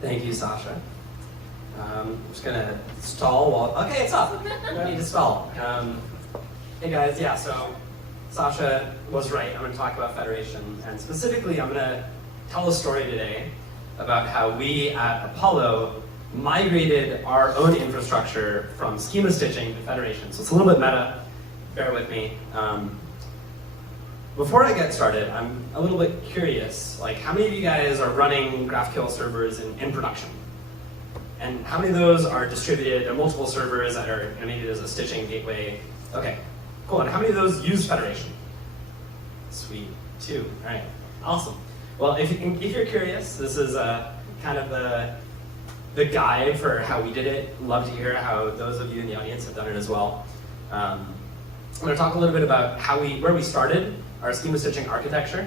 Thank you, Sasha. I'm just gonna stall while, okay, it's up. No need to stall. Hey guys, yeah, so Sasha was right. I'm gonna talk about federation, and specifically I'm gonna tell a story today about how we at Apollo migrated our own infrastructure from schema stitching to federation. So it's a little bit meta, bear with me. Before I get started, I'm a little bit curious, like how many of you guys are running GraphQL servers in production? And how many of those are distributed? There are multiple servers that are, maybe there's a stitching gateway. Okay, cool, and how many of those use federation? Sweet, 2, all right, awesome. Well, if you're curious, this is kind of the guide for how we did it. Love to hear how those of you in the audience have done it as well. I'm gonna talk a little bit about where we started our schema stitching architecture,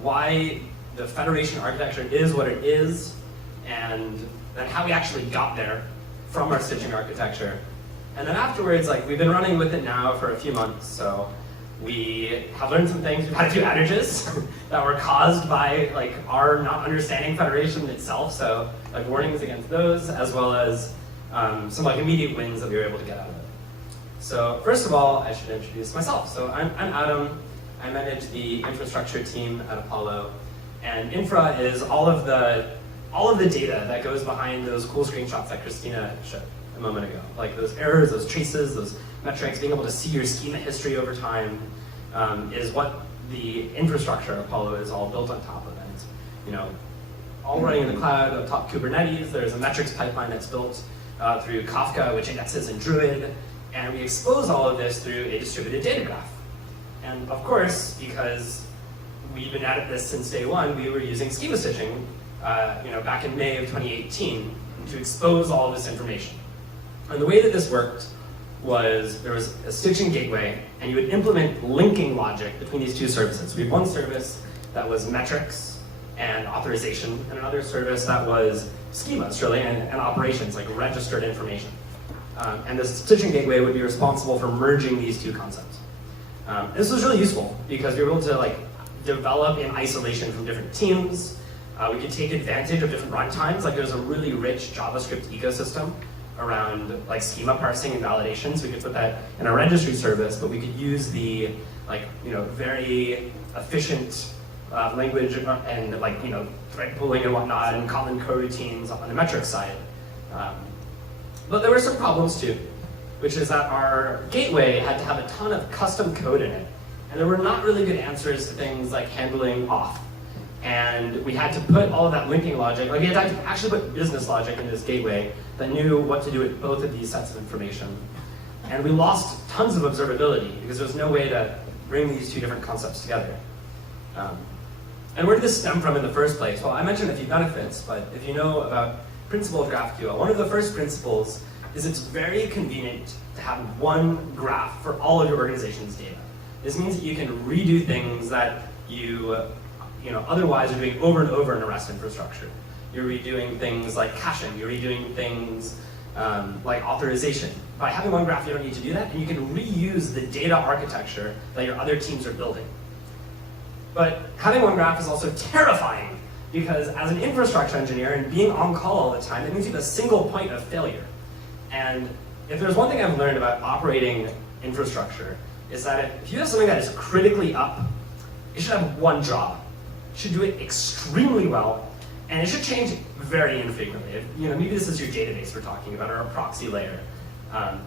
why the federation architecture is what it is, and then how we actually got there from our stitching architecture. And then afterwards, like we've been running with it now for a few months, so we have learned some things. We've had a few outages that were caused by like our not understanding federation itself, so like warnings against those, as well as some like immediate wins that we were able to get out of it. So first of all, I should introduce myself. So I'm Adam. I manage the infrastructure team at Apollo, and infra is all of the data that goes behind those cool screenshots that Christina showed a moment ago. Like those errors, those traces, those metrics, being able to see your schema history over time is what the infrastructure of Apollo is all built on top of. And all running in the cloud, on top Kubernetes. There's a metrics pipeline that's built through Kafka, which indexes in Druid, and we expose all of this through a distributed data graph. And of course, because we've been at this since day one, we were using schema stitching back in May of 2018 to expose all of this information. And the way that this worked was there was a stitching gateway, and you would implement linking logic between these two services. We had one service that was metrics and authorization, and another service that was schemas, really, and operations, like registered information. And the stitching gateway would be responsible for merging these two concepts. This was really useful because we were able to develop in isolation from different teams. We could take advantage of different runtimes. Like there's a really rich JavaScript ecosystem around schema parsing and validation. So we could put that in a registry service, but we could use the very efficient language and thread pooling and whatnot, and common coroutines on the metrics side. But there were some problems too, which is that our gateway had to have a ton of custom code in it. And there were not really good answers to things like handling auth. And we had to put all of that linking logic, we had to actually put business logic in this gateway that knew what to do with both of these sets of information. And we lost tons of observability because there was no way to bring these two different concepts together. And where did this stem from in the first place? Well, I mentioned a few benefits, but if you know about principle of GraphQL, one of the first principles is it's very convenient to have one graph for all of your organization's data. This means that you can redo things that you otherwise are doing over and over in a REST infrastructure. You're redoing things like caching, you're redoing things like authorization. By having one graph, you don't need to do that, and you can reuse the data architecture that your other teams are building. But having one graph is also terrifying, because as an infrastructure engineer and being on call all the time, it means you have a single point of failure. And if there's one thing I've learned about operating infrastructure, is that if you have something that is critically up, it should have one job. It should do it extremely well, and it should change very infrequently. Maybe this is your database we're talking about, or a proxy layer.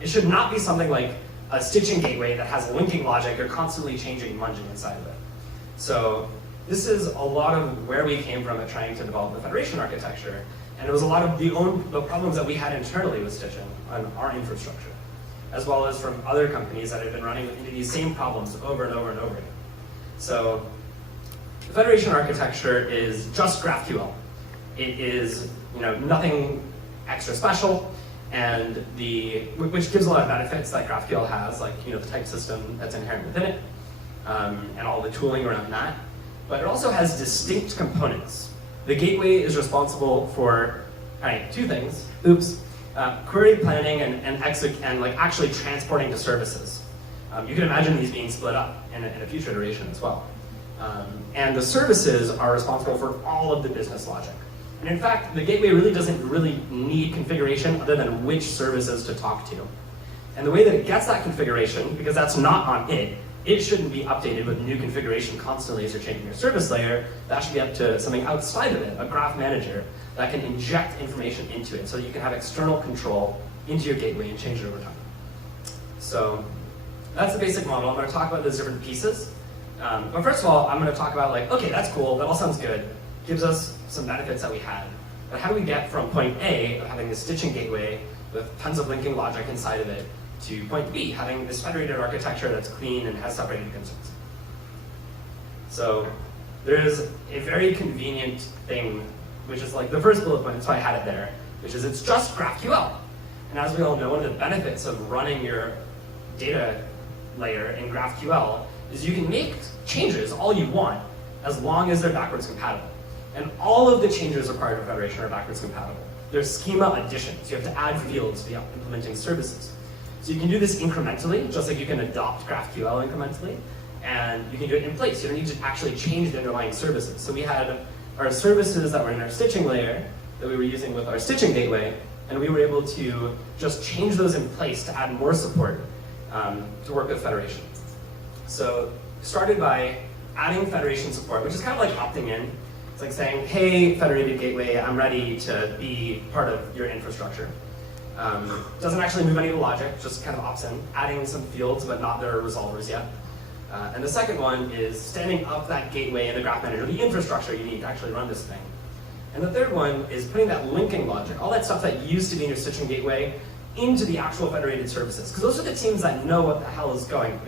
It should not be something like a stitching gateway that has linking logic you're constantly changing and munging inside of it. So this is a lot of where we came from at trying to develop the federation architecture, and it was a lot of the problems that we had internally with stitching on our infrastructure, as well as from other companies that have been running into these same problems over and over and over again. So the federation architecture is just GraphQL. It is nothing extra special, and which gives a lot of benefits that GraphQL has, like the type system that's inherent within it, and all the tooling around that. But it also has distinct components. The gateway is responsible for two things. Query planning and actually transporting to services. You can imagine these being split up in a future iteration as well. And the services are responsible for all of the business logic. And in fact, the gateway really doesn't really need configuration other than which services to talk to. And the way that it gets that configuration, because that's not on it shouldn't be updated with new configuration constantly as you're changing your service layer. That should be up to something outside of it, a Graph Manager, that can inject information into it so that you can have external control into your gateway and change it over time. So that's the basic model. I'm going to talk about those different pieces. But first of all, I'm going to talk about like, okay, that's cool, that all sounds good, gives us some benefits that we had. But how do we get from point A of having this stitching gateway with tons of linking logic inside of it to point B, having this federated architecture that's clean and has separated concerns? So there's a very convenient thing, which is like the first bullet point, that's why I had it there, which is it's just GraphQL. And as we all know, one of the benefits of running your data layer in GraphQL is you can make changes all you want as long as they're backwards compatible. And all of the changes required for federation are backwards compatible. There's schema additions. You have to add fields to the implementing services. So you can do this incrementally, just like you can adopt GraphQL incrementally, and you can do it in place. You don't need to actually change the underlying services. So we had our services that were in our stitching layer that we were using with our stitching gateway, and we were able to just change those in place to add more support to work with federation. So started by adding federation support, which is kind of like opting in. It's like saying, hey, federated gateway, I'm ready to be part of your infrastructure. Doesn't actually move any of the logic, just kind of opts in, adding some fields, but not their resolvers yet. And the second one is standing up that gateway in the Graph Manager, the infrastructure you need to actually run this thing. And the third one is putting that linking logic, all that stuff that used to be in your stitching gateway, into the actual federated services. Because those are the teams that know what the hell is going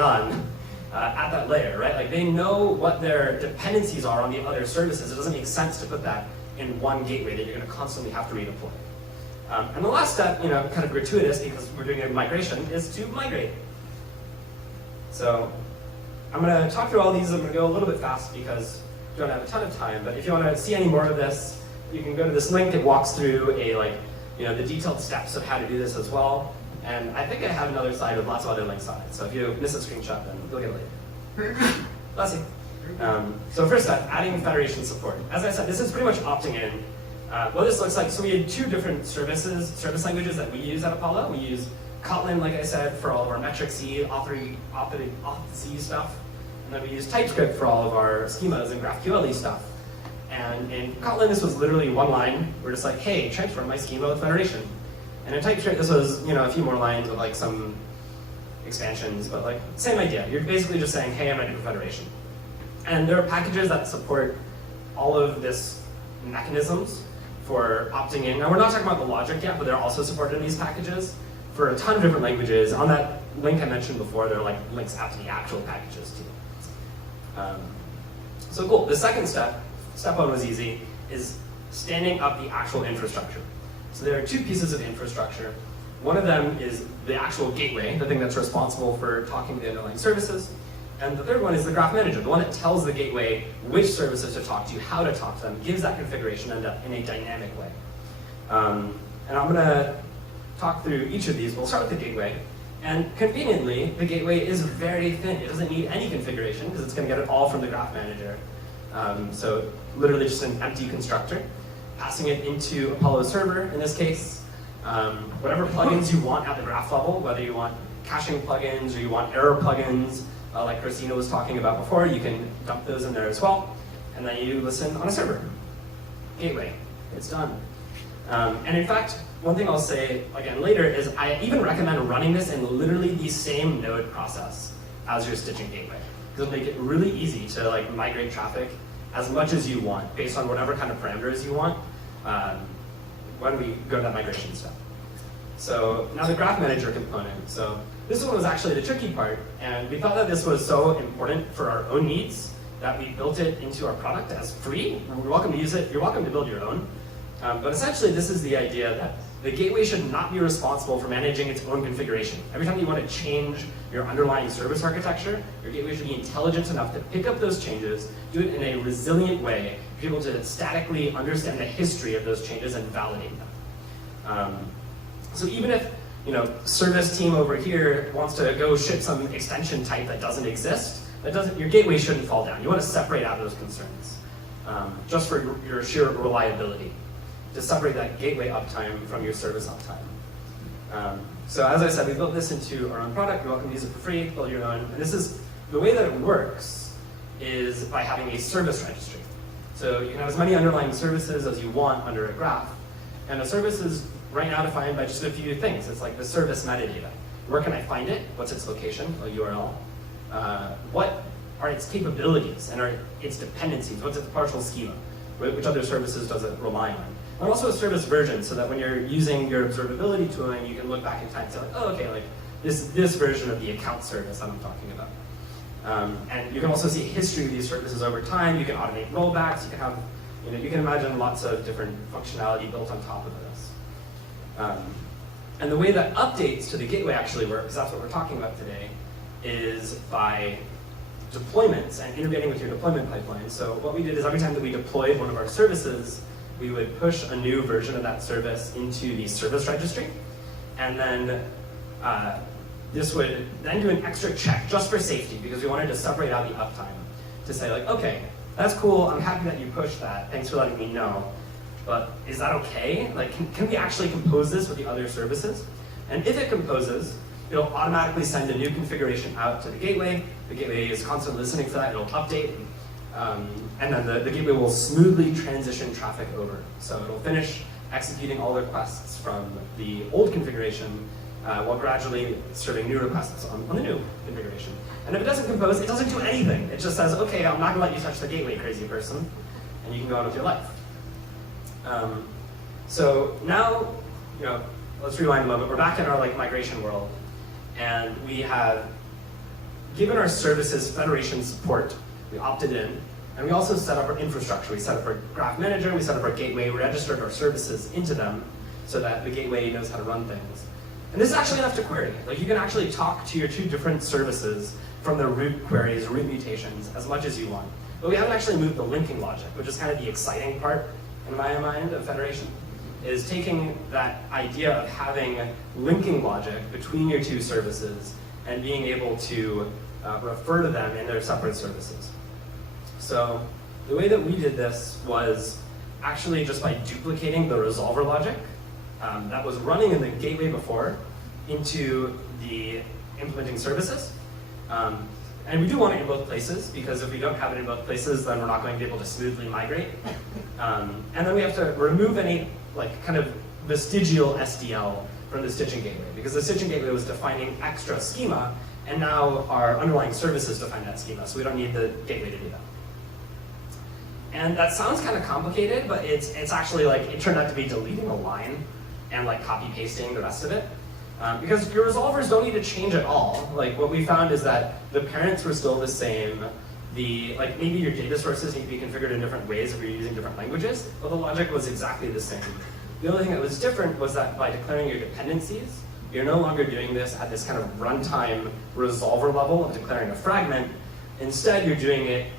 on at that layer, right? Like they know what their dependencies are on the other services. It doesn't make sense to put that in one gateway that you're going to constantly have to redeploy. And the last step, kind of gratuitous because we're doing a migration, is to migrate. So I'm going to talk through all these. I'm going to go a little bit fast because we don't have a ton of time. But if you want to see any more of this, you can go to this link. It walks through the detailed steps of how to do this as well. And I think I have another slide with lots of other links on it. So if you miss a screenshot, then you'll get it later. Bless you. So first step, adding federation support. As I said, this is pretty much opting in. What this looks like, so we had two different service languages that we use at Apollo. We use Kotlin, like I said, for all of our metric C, auth C stuff. And then we use TypeScript for all of our schemas and GraphQL stuff. And in Kotlin, this was literally one line. We're just like, hey, transform my schema with federation. And in TypeScript, this was a few more lines with like some expansions, but like same idea. You're basically just saying, hey, I'm ready for federation. And there are packages that support all of this mechanisms for opting in. Now we're not talking about the logic yet, but they're also supported in these packages for a ton of different languages. On that link I mentioned before, there are like links out to the actual packages too. So cool. The second step one was easy, is standing up the actual infrastructure. So there are two pieces of infrastructure. One of them is the actual gateway, the thing that's responsible for talking to the underlying services. And the third one is the Graph Manager, the one that tells the gateway which services to talk to, how to talk to them, gives that configuration in a dynamic way. And I'm going to talk through each of these. We'll start with the gateway. And conveniently, the gateway is very thin. It doesn't need any configuration because it's going to get it all from the Graph Manager. So literally just an empty constructor, passing it into Apollo server in this case. Whatever plugins you want at the graph level, whether you want caching plugins or you want error plugins, like Christina was talking about before, you can dump those in there as well. And then you listen on a server. Gateway, it's done. And in fact, one thing I'll say again later is I even recommend running this in literally the same node process as your stitching gateway. Because it'll make it really easy to migrate traffic as much as you want, based on whatever kind of parameters you want, when we go to that migration step. So now the Graph Manager component. So this one was actually the tricky part, and we thought that this was so important for our own needs that we built it into our product as free. You're welcome to use it. You're welcome to build your own. But essentially, this is the idea that the gateway should not be responsible for managing its own configuration. Every time you want to change your underlying service architecture, your gateway should be intelligent enough to pick up those changes, do it in a resilient way, be able to statically understand the history of those changes and validate them. So even if service team over here wants to go ship some extension type that doesn't exist, your gateway shouldn't fall down. You want to separate out those concerns. just for your sheer reliability, to separate that gateway uptime from your service uptime. So as I said, we built this into our own product. You're welcome to use it for free, build your own. And this is, the way that it works is by having a service registry. So you can have as many underlying services as you want under a graph. And a service is right now defined by just a few things. It's like the service metadata. Where can I find it? What's its location, a URL? What are its capabilities and are its dependencies? What's its partial schema? Which other services does it rely on? And also a service version, so that when you're using your observability tooling, you can look back in time and say, like, oh, okay, like this version of the account service that I'm talking about. And you can also see a history of these services over time. You can automate rollbacks. You can have, you can imagine lots of different functionality built on top of this. And the way that updates to the gateway actually work, because that's what we're talking about today, is by deployments and integrating with your deployment pipeline. So what we did is every time that we deployed one of our services, we would push a new version of that service into the service registry. And then this would then do an extra check just for safety, because we wanted to separate out the uptime to say, like, okay, that's cool, I'm happy that you pushed that, thanks for letting me know. But is that okay? Like, can we actually compose this with the other services? And if it composes, it'll automatically send a new configuration out to the gateway. The gateway is constantly listening for that, it'll update. And then the gateway will smoothly transition traffic over. So it'll finish executing all the requests from the old configuration while gradually serving new requests on the new configuration. And if it doesn't compose, it doesn't do anything. It just says, okay, I'm not gonna let you touch the gateway, crazy person, and you can go on with your life. So now, let's rewind a moment. We're back in our migration world, and we have given our services federation support. We opted in, and we also set up our infrastructure. We set up our Graph Manager, we set up our gateway, we registered our services into them so that the gateway knows how to run things. And this is actually enough to query. Like, you can actually talk to your two different services from the root queries, root mutations, as much as you want. But we haven't actually moved the linking logic, which is kind of the exciting part in my mind of federation, is taking that idea of having linking logic between your two services and being able to refer to them in their separate services. So the way that we did this was actually just by duplicating the resolver logic that was running in the gateway before into the implementing services. And we do want it in both places, because if we don't have it in both places, then we're not going to be able to smoothly migrate. And then we have to remove any kind of vestigial SDL from the stitching gateway, because the stitching gateway was defining extra schema, and now our underlying services define that schema, so we don't need the gateway to do that. And that sounds kind of complicated, but it's actually it turned out to be deleting a line and copy pasting the rest of it. Because your resolvers don't need to change at all. What we found is that the parents were still the same. Maybe your data sources need to be configured in different ways if you're using different languages, but the logic was exactly the same. The only thing that was different was that by declaring your dependencies, you're no longer doing this at this kind of runtime resolver level of declaring a fragment. Instead, you're doing it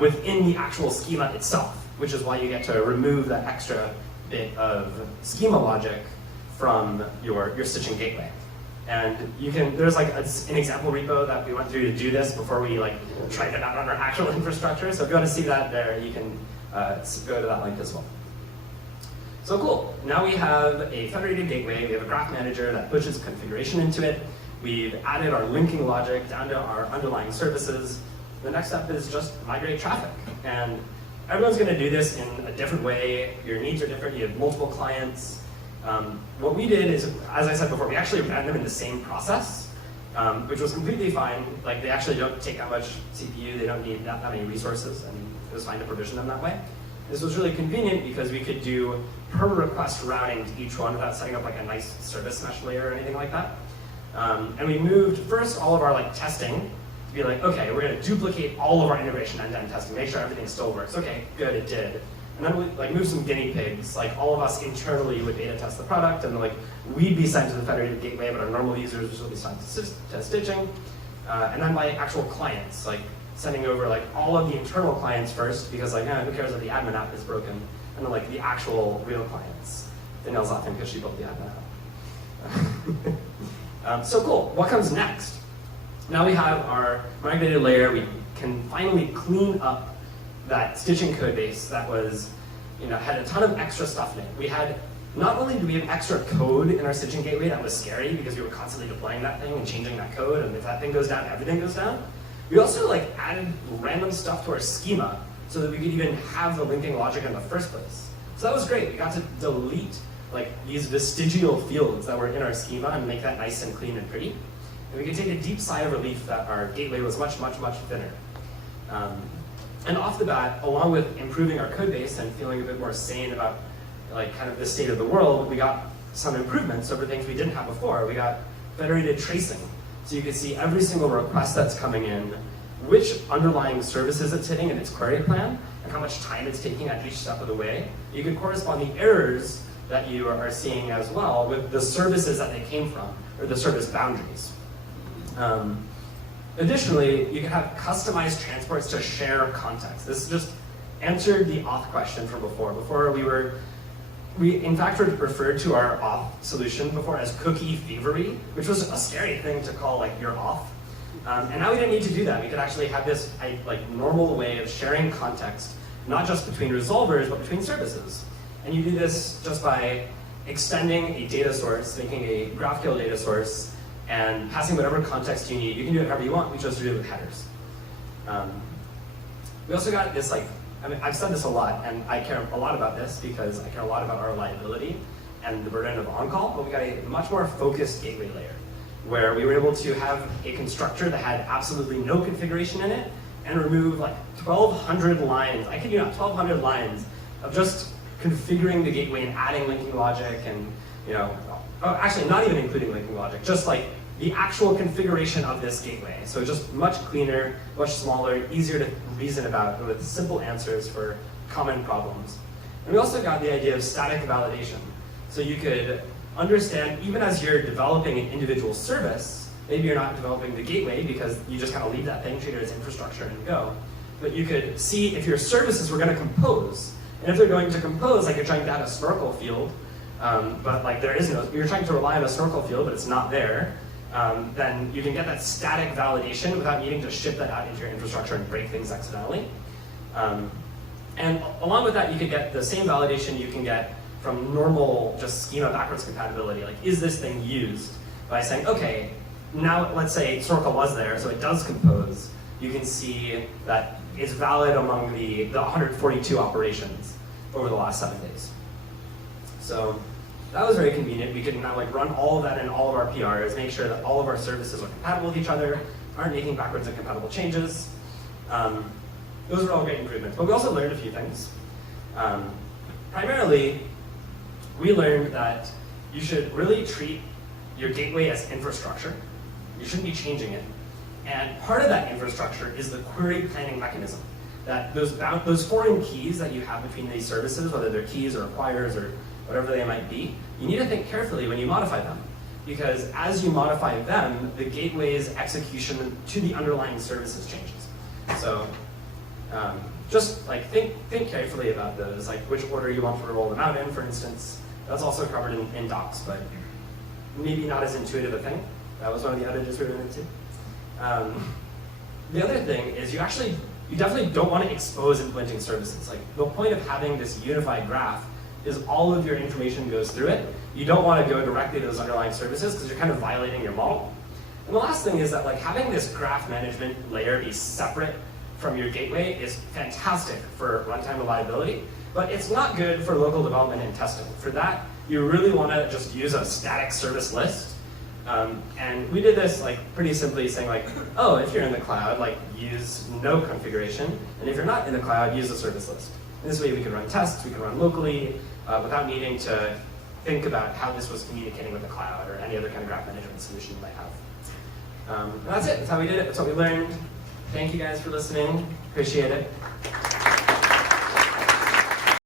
within the actual schema itself, which is why you get to remove that extra bit of schema logic from your stitching gateway. And there's an example repo that we went through to do this before we tried it out on our actual infrastructure. So if you want to see that there, you can go to that link as well. So cool, now we have a federated gateway, we have a graph manager that pushes configuration into it. We've added our linking logic down to our underlying services. The next step is just migrate traffic. And everyone's gonna do this in a different way. Your needs are different, you have multiple clients. What we did is, as I said before, we actually ran them in the same process, which was completely fine. They actually don't take that much CPU, they don't need that many resources, and it was fine to provision them that way. This was really convenient because we could do per request routing to each one without setting up a nice service mesh layer or anything like that. And we moved first all of our testing to be okay, we're gonna duplicate all of our integration end-to-end testing, make sure everything still works. Okay, good, it did. And then we moved some guinea pigs, all of us internally would beta test the product, and we'd be sent to the federated gateway, but our normal users would be sent to stitching. And then by actual clients, sending over all of the internal clients first, because who cares if the admin app is broken, and then the actual real clients. Danielle's laughing because she built the admin app. So cool, what comes next? Now we have our migrated layer, we can finally clean up that stitching code base that was, had a ton of extra stuff in it. We had, not only did we have extra code in our stitching gateway that was scary because we were constantly deploying that thing and changing that code, and if that thing goes down, everything goes down. We also added random stuff to our schema so that we could even have the linking logic in the first place. So that was great. We got to delete these vestigial fields that were in our schema and make that nice and clean and pretty. And we could take a deep sigh of relief that our gateway was much, much, much thinner. And off the bat, along with improving our code base and feeling a bit more sane about kind of the state of the world, we got some improvements over things we didn't have before. We got federated tracing. So you can see every single request that's coming in, which underlying services it's hitting in its query plan, and how much time it's taking at each step of the way. You can correspond the errors that you are seeing as well with the services that they came from, or the service boundaries. Additionally, you can have customized transports to share context. This just answered the auth question from before. Before we in fact referred to our auth solution before as cookie thievery, which was a scary thing to call your auth. And now we didn't need to do that. We could actually have this normal way of sharing context, not just between resolvers, but between services. And you do this just by extending a data source, making a GraphQL data source, and passing whatever context you need. You can do it however you want. We just do it with headers. We also got this I've said this a lot, and I care a lot about this because I care a lot about our reliability and the burden of on-call, but we got a much more focused gateway layer where we were able to have a constructor that had absolutely no configuration in it and remove 1,200 lines, I kid you not, 1,200 lines of just configuring the gateway and adding linking logic and, actually not even including linking logic, just the actual configuration of this gateway. So just much cleaner, much smaller, easier to reason about with simple answers for common problems. And we also got the idea of static validation. So you could understand, even as you're developing an individual service, maybe you're not developing the gateway because you just kind of leave that thing, treat it as infrastructure and go. But you could see if your services were going to compose. And if they're going to compose, you're trying to add a snorkel field, but there is no, you're trying to rely on a snorkel field, but it's not there, then you can get that static validation without needing to ship that out into your infrastructure and break things accidentally. And along with that, you could get the same validation you can get from normal just schema backwards compatibility. Is this thing used? By saying, okay, now let's say snorkel was there, so it does compose. You can see that it's valid among the 142 operations over the last 7 days. So that was very convenient. We could now run all of that in all of our PRs, make sure that all of our services are compatible with each other, aren't making backwards incompatible changes. Those are all great improvements. But we also learned a few things. Primarily, we learned that you should really treat your gateway as infrastructure. You shouldn't be changing it. And part of that infrastructure is the query planning mechanism. That those foreign keys that you have between these services, whether they're keys or acquires or whatever they might be, you need to think carefully when you modify them. Because as you modify them, the gateway's execution to the underlying services changes. So just think carefully about those, which order you want to roll them out in, for instance. That's also covered in docs, but maybe not as intuitive a thing. That was one of the outages we were into. The other thing is you definitely don't want to expose implementing services. The point of having this unified graph is all of your information goes through it. You don't want to go directly to those underlying services because you're kind of violating your model. And the last thing is that having this graph management layer be separate from your gateway is fantastic for runtime reliability, but it's not good for local development and testing. For that, you really want to just use a static service list. And we did this pretty simply saying oh, if you're in the cloud, use no configuration, and if you're not in the cloud, use a service list. And this way we can run tests, we can run locally, without needing to think about how this was communicating with the cloud or any other kind of graph management solution you might have. And that's it, that's how we did it, that's what we learned. Thank you guys for listening, appreciate it.